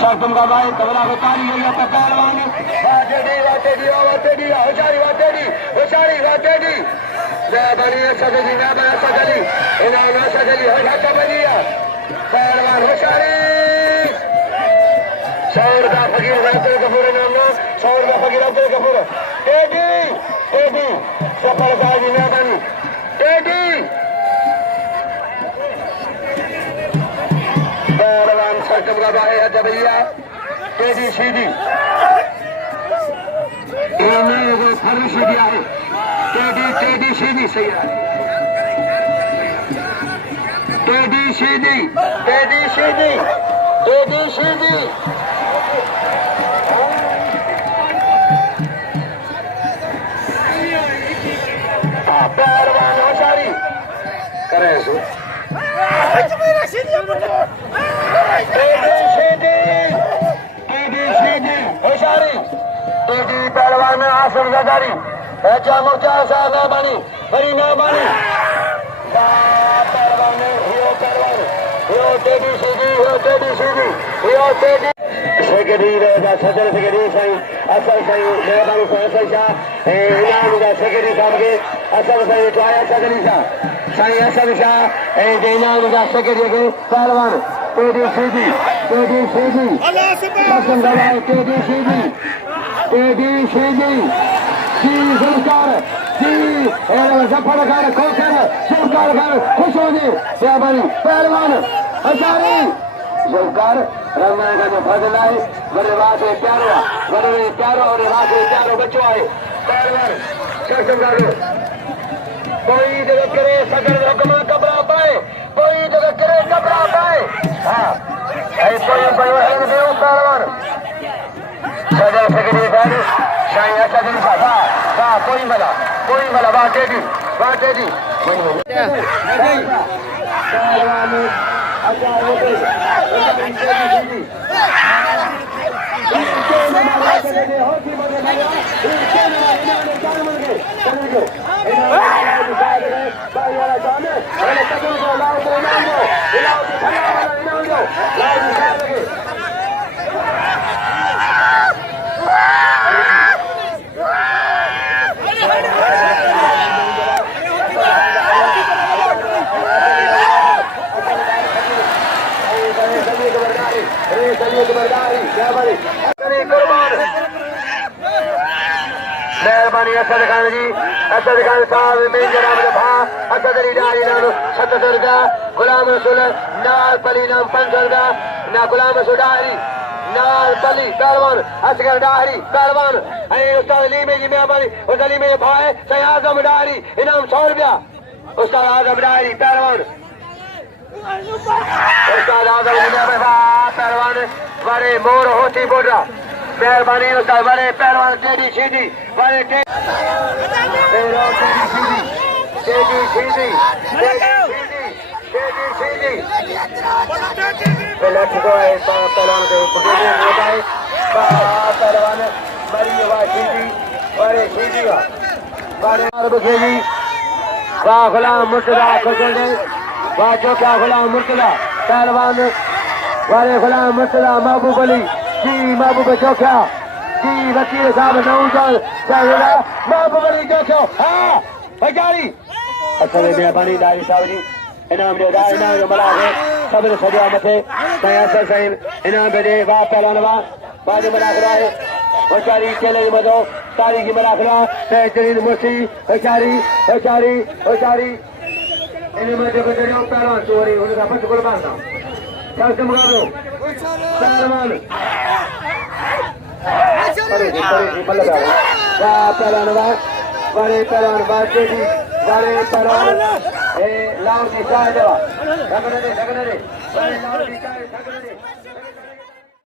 शर्तम का भाई तबला को ताली गई है पहलवान होशियारी बनी सजली ना बना सजली इन्होंने सजली हटा बनिया पहलवान होशियारी 100 का फकीर अब्दुल गफूर नाम 100 का फकीर अब्दुल गफूर टेडी सफलता जी ना बनी टेडी पहलवान शर्तम का भाई है भैया टेडी सीधी इन्हें वो फर्श दिया है टेडी सीधी सही है टेडी सीधी पहलवान होशियारी करे सो होशियारी टेडी पहलवान आसन जगारी अच्छा मुर्चा सा ना बनी बड़ी ना बनी पहलवान यो टेडी सेक्रेटरी रहेगा सदर सेक्रेटरी सही असल सही मेहरबानी असल शाह इनाम का सेक्रेटरी साहब के असल सही तो आया सदरी शाह सही असल शाह इनाम का सेक्रेटरी के पहलवान टेडी सीधी पसंद दवाई टेडी सीधी जी सरकार जी सफल कर खुश हो जी पहलवान होशियारी सरकार रंगन का जो फजल आए बड़े वासे प्यारो और वासे प्यारो बच्चों आए पहलवान सरकार कोई जगह करे सगर हुक्मा कपड़ा पाए कोई जगह करे कपड़ा पाए हाँ कोई पहलवान सदर सेक्रेटरी साहब शाही अच्छा दिन सा कोई मला बाटे जी पहलवान मेहरबानी असद खान साहब मेजर असद अली डारी नाम 77 रुपया गुलाम रसूल नाल पली नाम 500 रुपया ना गुलाम रसूल डारी नाल पली पहलवान असगर डारी पहलवान उस्ताद अली में जी मेहरबानी उस अली में भाई सही आजम डारी इनाम 100 रुपया उस्ताद आजम डारी पहलवान उस्ताद आजम पहलवान बड़े मोर होती बोल रहा मेहरबानी उस्ताद बड़े पहलवान टेडी सीधी बड़े गुलाम मुर्तजा गुलाम मुर्तजा पहलवान वाले गुलाम मुर्तजा महबूब अली जी महबूब चौखा जी वकील साहब नौजल महबूब अली चौखो हाँ भजारी अच्छा मेहरबानी डायरी साहब जी इनाम जो मला है सब सजा मथे सही इनाम दे वाह पहलवान वाह जो मला है होशियारी चैलेंज मदो तारी की मला बेहतरीन मुर्सी होशियारी इन्हें मैं जब जरियो पहलवान चोरी उनका बच कुर्बान था क्या मुकाबलो पहलवान पहलवान बड़े पहलवान बाटे जी बड़े पहलवान लाउडी शाह देवा